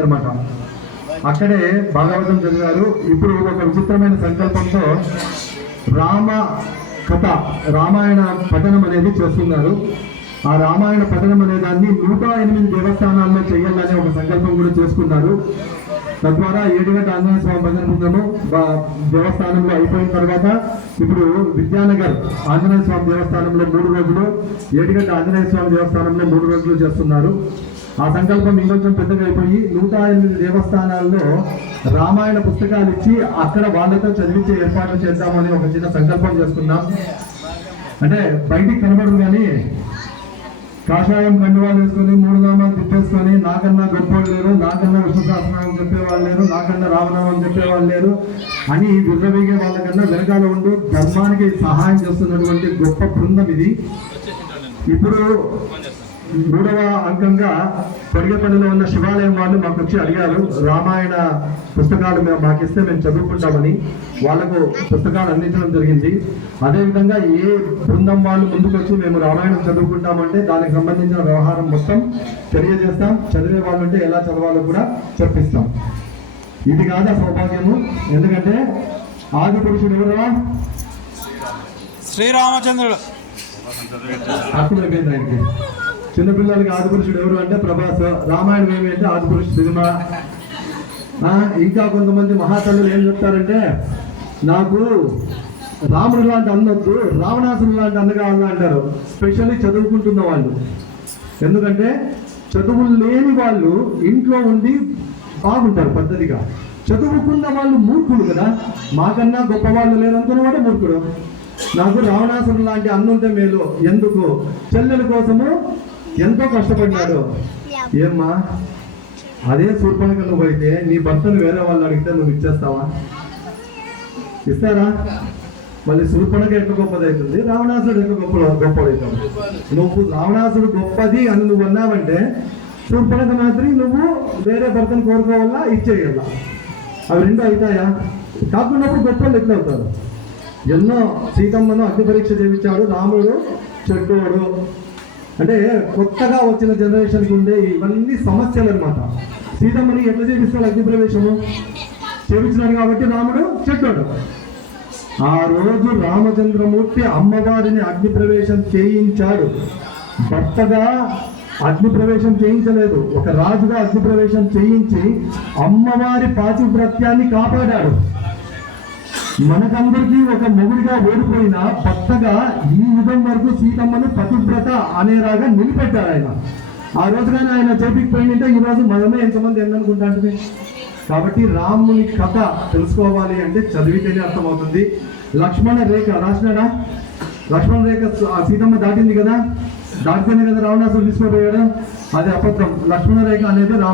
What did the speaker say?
అనమాట అక్కడే భాగవతం చదివారు. ఇప్పుడు ఒక విచిత్రమైన సంకల్పంతో రామ కథ రామాయణ పఠనం అనేది చేస్తున్నారు. ఆ రామాయణ పఠనం అనే దాన్ని నూట ఎనిమిది దేవస్థానాల్లో చేయాలనే ఒక సంకల్పం కూడా చేసుకున్నారు. తద్వారా ఏడుగంట ఆంజనేయ స్వామి భజన బృందము దేవస్థానంలో అయిపోయిన తర్వాత ఇప్పుడు విద్యానగర్ ఆంజనేయ స్వామి దేవస్థానంలో మూడు రోజులు ఏడుగంట ఆంజనేయ స్వామి దేవస్థానంలో మూడు రోజులు చేస్తున్నారు. ఆ సంకల్పం ఇంకొంచెం పెద్దగా అయిపోయి నూట ఎనిమిది దేవస్థానాల్లో రామాయణ పుస్తకాలు ఇచ్చి అక్కడ వాళ్ళతో చదివించే ఏర్పాట్లు చేద్దామని ఒక చిన్న సంకల్పం చేసుకున్నాం అంటే బయటికి కనబడదు కానీ కాషాయం కండువాలు వేసుకొని మూడు నామాలు తిప్పేసుకొని నాకన్నా గొప్పవాళ్ళు లేరు నాకన్నా విష్ణు చెప్పేవాళ్ళు లేరు నాకన్నా రామనామం చెప్పేవాళ్ళు లేరు అని విర్రవీగే వాళ్ళకన్నా వెనకాల ఉంటూ ధర్మానికి సహాయం చేస్తున్నటువంటి గొప్ప బృందం ఇది. ఇప్పుడు మూడవ అంకంగా పొడిగపల్లిలో ఉన్న శివాలయం వాళ్ళు మాకు వచ్చి అడిగారు రామాయణ పుస్తకాలు మేము మాకు ఇస్తే మేము చదువుకుంటామని వాళ్ళకు పుస్తకాలు అందించడం జరిగింది. అదేవిధంగా ఏ బృందం వాళ్ళు ముందుకు వచ్చి మేము రామాయణం చదువుకుంటామంటే దానికి సంబంధించిన వ్యవహారం మొత్తం తెలియజేస్తాం. చదివే వాళ్ళు ఉంటే ఎలా చదవాలో కూడా చెప్పిస్తాం. ఇది కాదా సౌభాగ్యము. ఎందుకంటే ఆది పురుషుడు ఎవరా? శ్రీరామచంద్రుడు. అర్థమైపోయింది ఆయనకి. చిన్నపిల్లలకి ఆదిపురుషుడు ఎవరు అంటే ప్రభాస్. రామాయణం ఏమి అంటే ఆదిపురుషుడు సినిమా ఇంకా కొంతమంది మహాతల్లులు ఏం చెప్తారంటే నాకు రాముడు లాంటి అన్నొద్దు రావణాసుడు లాంటి అన్న కావాలని అంటారు. స్పెషల్లీ చదువుకుంటున్న వాళ్ళు. ఎందుకంటే చదువులు లేని వాళ్ళు ఇంట్లో ఉండి బాగుంటారు పద్ధతిగా. చదువుకున్న వాళ్ళు మూర్ఖుడు కదా. మాకన్నా గొప్ప వాళ్ళు లేరనుకున్నవాడే మూర్ఖుడు. నాకు రావణాసుడు లాంటి అన్నుంటే మేలు. ఎందుకు? చెల్లెల కోసము ఎంతో కష్టపడ్డాడు ఏమ్మా? అదే శూర్పణక నువ్వు అయితే నీ భర్తను వేరే వాళ్ళు అడిగితే నువ్వు ఇచ్చేస్తావా? ఇస్తారా? మళ్ళీ శూర్పణక గొప్పది అవుతుంది రావణాసుడు ఎట్లా గొప్ప గొప్పదవుతాడు నువ్వు రావణాసుడు గొప్పది అని నువ్వు అన్నావంటే శూర్పణక మాత్రం నువ్వు వేరే భర్తను కోరుకోవాలా ఇచ్చేయాలా? అవి రెండు అవుతాయా? కాకుండా గొప్పలు ఎట్లా అవుతారు? ఎన్నో సీతమ్మను అగ్ని పరీక్ష చేయించాడు రాముడు చెడ్డోడు. అంటే కొత్తగా వచ్చిన జనరేషన్కి ఉండే ఇవన్నీ సమస్యలు అనమాట సీతమ్మని ఎట్లా చేపిస్తాడు అగ్నిప్రవేశము చేపించినాడు కాబట్టి రాముడు చెడ్డాడు ఆ రోజు రామచంద్రమూర్తి అమ్మవారిని అగ్నిప్రవేశం చేయించాడు. భర్తగా అగ్నిప్రవేశం చేయించలేదు. ఒక రాజుగా అగ్నిప్రవేశం చేయించి అమ్మవారి పాతివ్రత్యాన్ని కాపాడాడు. మనకందరికీ ఒక మొగుడిగా ఓడిపోయిన భర్తగా ఈ యుగం వరకు సీతమ్మను పతివ్రత అనేలాగా నిలబెట్టారు ఆయన. ఆ రోజుగానే ఆయన చేపికపోయిందంటే ఈ రోజు మనమే ఎంతమంది ఎన్ననుకుంటాంటే కాబట్టి రాముని కథ తెలుసుకోవాలి అంటే చదివితేనే అర్థమవుతుంది. లక్ష్మణ రేఖ రాసినాడా? లక్ష్మణ రేఖ సీతమ్మ దాటింది కదా? దాటితేనే కదా రావణాసుడు తీసుకోపోయాడు? అది అబద్ధం. లక్ష్మణ రేఖ అనేది రామ